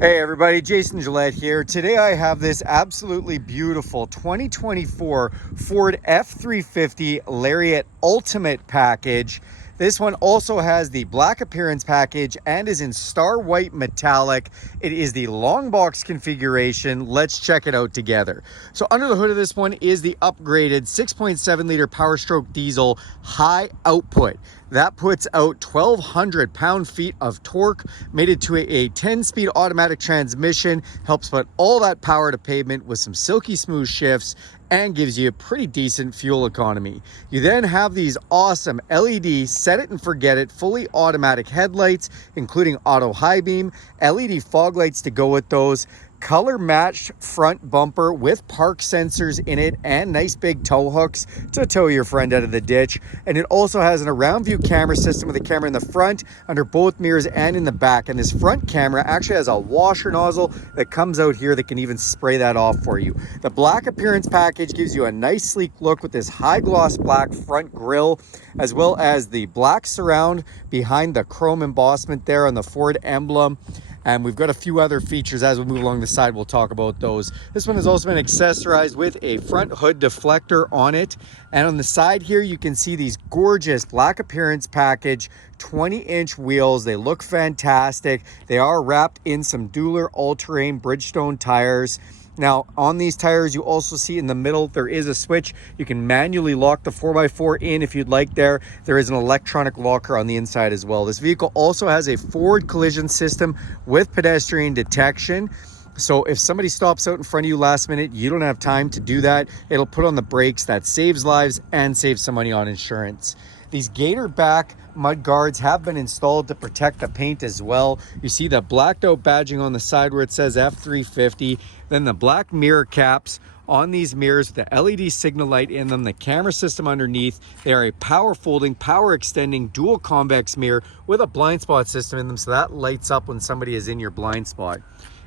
Hey everybody, Jason Gillette here. Today I have this absolutely beautiful 2024 Ford F-350 Lariat Ultimate Package. This one also has the black appearance package and is in star white metallic. It is the Longbox configuration. Let's check it out together. So under the hood of this one is the upgraded 6.7 liter PowerStroke diesel high output. That puts out 1,200 pound-feet of torque, made it to a 10-speed automatic transmission, helps put all that power to pavement with some silky smooth shifts, and gives you a pretty decent fuel economy. You then have these awesome LED set it and forget it fully automatic headlights, including auto high beam, LED fog lights to go with those, color matched front bumper with park sensors in it and nice big tow hooks to tow your friend out of the ditch. And it also has an around view camera system with a camera in the front, under both mirrors and in the back. And this front camera actually has a washer nozzle that comes out here that can even spray that off for you. The black appearance package gives you a nice sleek look with this high gloss black front grille, as well as the black surround behind the chrome embossment there on the Ford emblem. And we've got a few other features as we move along the side. We'll talk about those. This one has also been accessorized with a front hood deflector on it. And on the side here, you can see these gorgeous black appearance package 20-inch wheels. They look fantastic. They are wrapped in some Dueler all-terrain Bridgestone tires. Now, on these tires, you also see in the middle, there is a switch. You can manually lock the 4x4 in if you'd like there. There is an electronic locker on the inside as well. This vehicle also has a forward collision system with pedestrian detection. So if somebody stops out in front of you last minute, you don't have time to do that. It'll put on the brakes. That saves lives and saves some money on insurance. These gator back mud guards have been installed to protect the paint as well. You see the blacked out badging on the side where it says F-350. Then the black mirror caps on these mirrors with the LED signal light in them, the camera system underneath. They are a power folding, power extending dual convex mirror with a blind spot system in them, so that lights up when somebody is in your blind spot.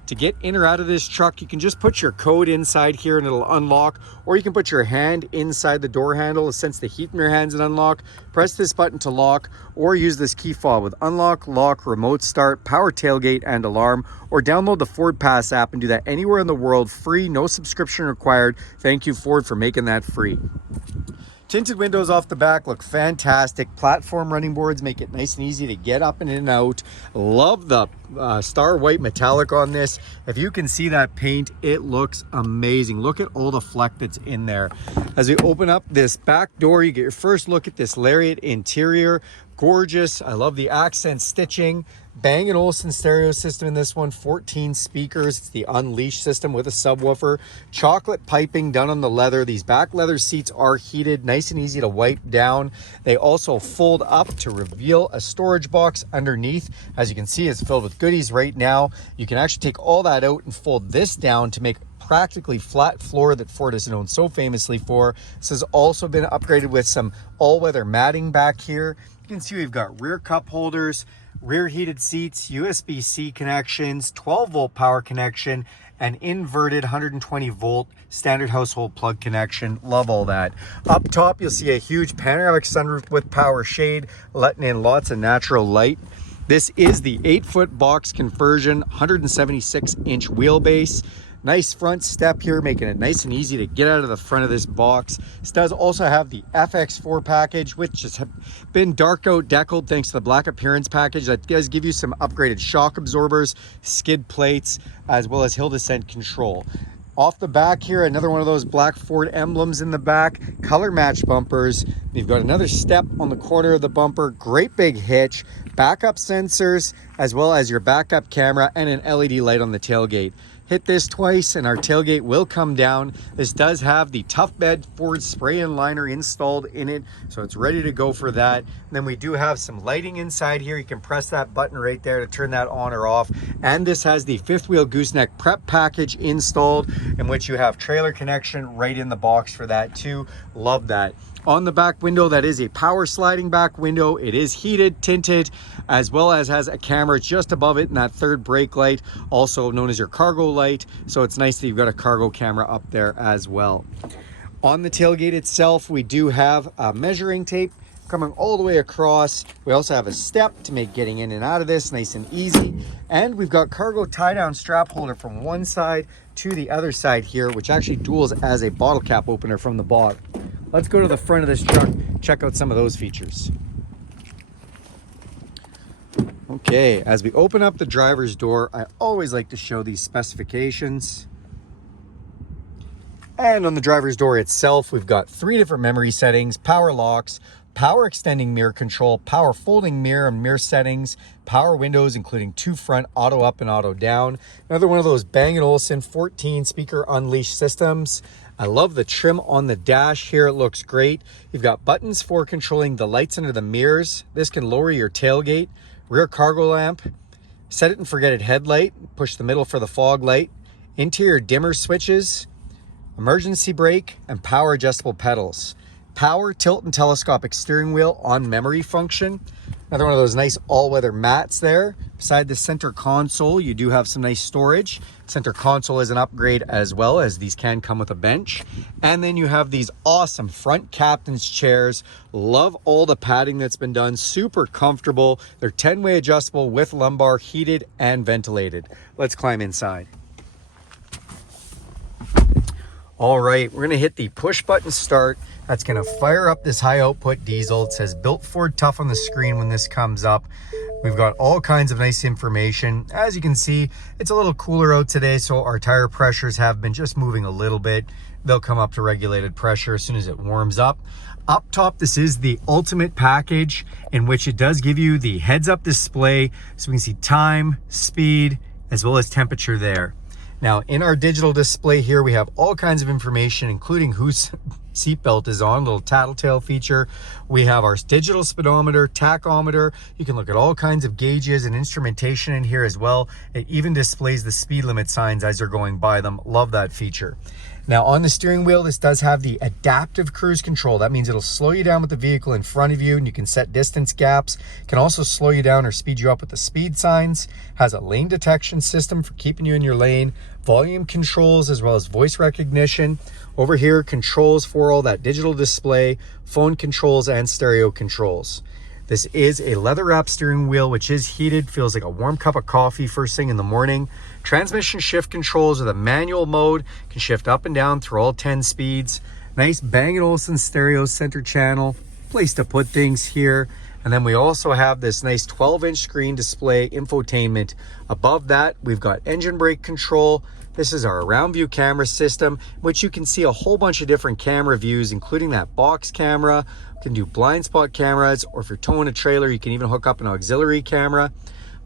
To get in or out of this truck, you can just put your code inside here and it'll unlock, or you can put your hand inside the door handle, sense the heat in your hands and unlock, press this button to lock, or use this key fob with unlock, lock, remote start, power tailgate, and alarm, or download the Ford Pass app and do that anywhere in the world, free, no subscription required. Thank you, Ford, for making that free. Tinted windows off the back look fantastic. Platform running boards make it nice and easy to get up and in and out. Love the star white metallic on this. If you can see that paint, it looks amazing. Look at all the fleck that's in there. As we open up this back door, you get your first look at this Lariat interior. Gorgeous. I love the accent stitching. Bang & Olufsen stereo system in this one, 14 speakers. It's the Unleash system with a subwoofer. Chocolate piping done on the leather. These back leather seats are heated, nice and easy to wipe down. They also fold up to reveal a storage box underneath. As you can see, it's filled with goodies right now. You can actually take all that out and fold this down to make practically flat floor that Ford is known so famously for. This has also been upgraded with some all-weather matting back here. You can see we've got rear cup holders, rear heated seats, USB-C connections, 12-volt power connection, and inverted 120-volt standard household plug connection. Love all that. Up top, you'll see a huge panoramic sunroof with power shade, letting in lots of natural light. This is the 8-foot box conversion, 176-inch wheelbase. Nice front step here, making it nice and easy to get out of the front of this box. This does also have the FX4 package, which has been dark out deckled thanks to the black appearance package. That does give you some upgraded shock absorbers, skid plates, as well as hill descent control. Off the back here, another one of those black Ford emblems in the back, color matched bumpers. You've got another step on the corner of the bumper, great big hitch, backup sensors, as well as your backup camera and an LED light on the tailgate. Hit this twice and our tailgate will come down. This does have the Tough Bed Ford spray and liner installed in it, so it's ready to go for that. And then we do have some lighting inside here. You can press that button right there to turn that on or off. And this has the fifth wheel gooseneck prep package installed, in which you have trailer connection right in the box for that too. Love that. On the back window, that is a power sliding back window. It is heated, tinted, as well as has a camera just above it and that third brake light, also known as your cargo light. So it's nice that you've got a cargo camera up there as well. On the tailgate itself, we do have measuring tape coming all the way across. We also have a step to make getting in and out of this nice and easy. And we've got cargo tie-down strap holder from one side to the other side here, which actually duals as a bottle cap opener from the bottom. Let's go to the front of this truck, check out some of those features. Okay, as we open up the driver's door, I always like to show these specifications. And on the driver's door itself, we've got 3 different memory settings: power locks, power extending mirror control, power folding mirror and mirror settings, power windows, including 2 front, auto up and auto down. Another one of those Bang & Olufsen 14 speaker unleashed systems. I love the trim on the dash here. It looks great. You've got buttons for controlling the lights under the mirrors. This can lower your tailgate, rear cargo lamp, set it and forget it headlight, push the middle for the fog light, interior dimmer switches, emergency brake, and power adjustable pedals. Power tilt and telescopic steering wheel on memory function. Another one of those nice all-weather mats there. Beside the center console, you do have some nice storage. Center console is an upgrade as well, as these can come with a bench. And then you have these awesome front captain's chairs. Love all the padding that's been done. Super comfortable. They're 10-way adjustable with lumbar, heated and ventilated. Let's climb inside. All right, we're gonna hit the push button start. That's gonna fire up this high output diesel. It says built Ford Tough on the screen when this comes up. We've got all kinds of nice information. As you can see, it's a little cooler out today, so our tire pressures have been just moving a little bit. They'll come up to regulated pressure as soon as it warms up. Up top, this is the ultimate package, in which it does give you the heads-up display, so we can see time, speed, as well as temperature there. Now, in our digital display here, we have all kinds of information, including whose seatbelt is on, a little tattletale feature. We have our digital speedometer, tachometer. You can look at all kinds of gauges and instrumentation in here as well. It even displays the speed limit signs as you're going by them. Love that feature. Now, on the steering wheel, this does have the adaptive cruise control. That means it'll slow you down with the vehicle in front of you, and you can set distance gaps. It can also slow you down or speed you up with the speed signs. Has a lane detection system for keeping you in your lane. Volume controls as well as voice recognition. Over here, controls for all that digital display, phone controls and stereo controls. This is a leather wrap steering wheel, which is heated, feels like a warm cup of coffee first thing in the morning. Transmission shift controls with a manual mode, can shift up and down through all 10 speeds. Nice Bang & Olufsen stereo center channel, place to put things here. And then we also have this nice 12-inch screen display infotainment. Above that, we've got engine brake control. This is our round view camera system, which you can see a whole bunch of different camera views, including that box camera. You can do blind spot cameras, or if you're towing a trailer, you can even hook up an auxiliary camera.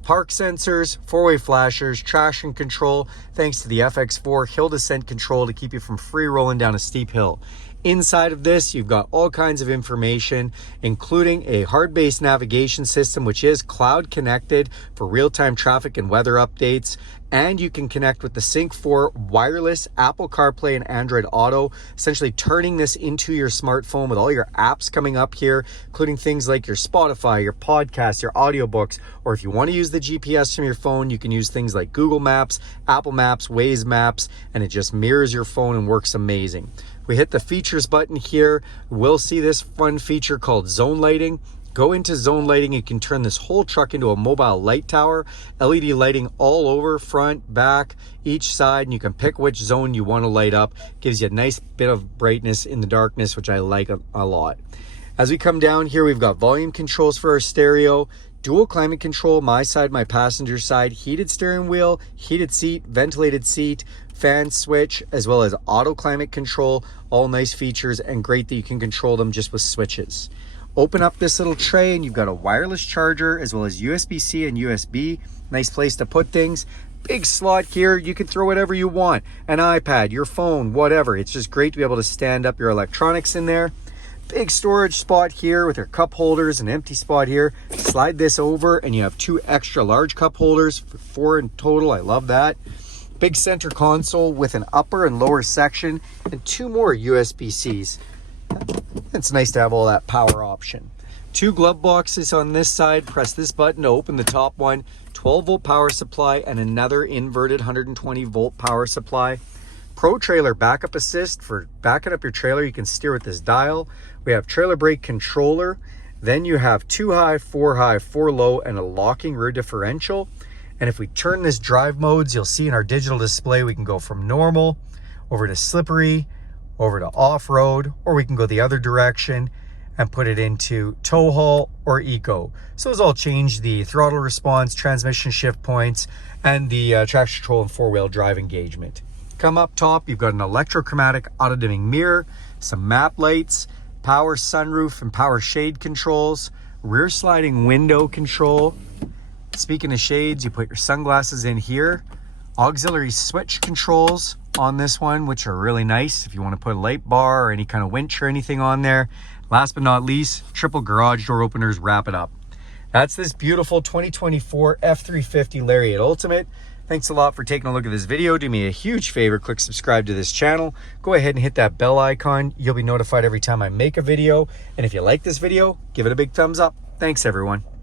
Park sensors, 4-way flashers, traction control, thanks to the FX4 hill descent control to keep you from free rolling down a steep hill. Inside of this, you've got all kinds of information, including a hard-based navigation system, which is cloud connected for real-time traffic and weather updates. And you can connect with the Sync 4 wireless Apple CarPlay and Android Auto, essentially turning this into your smartphone with all your apps coming up here, including things like your Spotify, your podcasts, your audiobooks, or if you want to use the GPS from your phone, you can use things like Google Maps, Apple Maps, Waze Maps, and it just mirrors your phone and works amazing. We hit the features button here. We'll see this fun feature called zone lighting. Go into zone lighting, you can turn this whole truck into a mobile light tower. LED lighting all over, front, back, each side, and you can pick which zone you want to light up. Gives you a nice bit of brightness in the darkness, which I like a lot. As we come down here, we've got volume controls for our stereo, dual climate control, my side, my passenger side, heated steering wheel, heated seat, ventilated seat, fan switch, as well as auto climate control. All nice features, and great that you can control them just with switches. Open up this little tray and you've got a wireless charger as well as USB-C and USB. Nice place to put things. Big slot here. You can throw whatever you want. An iPad, your phone, whatever. It's just great to be able to stand up your electronics in there. Big storage spot here with your cup holders, an empty spot here. Slide this over and you have 2 extra large cup holders for 4 in total. I love that. Big center console with an upper and lower section and 2 more USB-Cs. It's nice to have all that power option. 2 glove boxes on this side. Press this button to open the top one. 12-volt power supply and another inverted 120-volt power supply. Pro Trailer backup assist for backing up your trailer. You can steer with this dial. We have trailer brake controller. Then you have 2 high, 4 low, and a locking rear differential. And if we turn this drive modes, you'll see in our digital display, we can go from normal over to slippery, over to off-road, or we can go the other direction and put it into tow haul or eco. So those all change the throttle response, transmission shift points, and the traction control and four-wheel drive engagement. Come up top, you've got an electrochromatic auto-dimming mirror, some map lights, power sunroof and power shade controls, rear sliding window control. Speaking of shades, you put your sunglasses in here. Auxiliary switch controls on this one, which are really nice if you want to put a light bar or any kind of winch or anything on there. Last but not least, triple garage door openers wrap it up. That's this beautiful 2024 F-350 Lariat Ultimate. Thanks a lot for taking a look at this video. Do me a huge favor, click subscribe to this channel. Go ahead and hit that bell icon. You'll be notified every time I make a video. And if you like this video, give it a big thumbs up. Thanks, everyone.